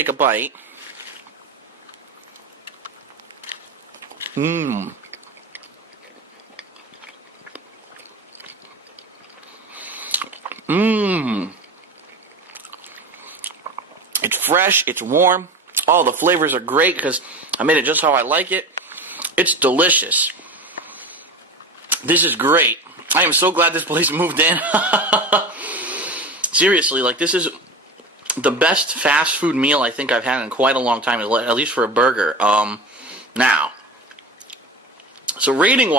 Take a bite. Mmm. Mmm. It's fresh, it's warm. Oh, the flavors are great because I made it just how I like it. It's delicious. This is great. I am so glad this place moved in. Seriously, like, this is the best fast food meal I think I've had in quite a long time, at least for a burger. Now, so rating-wise,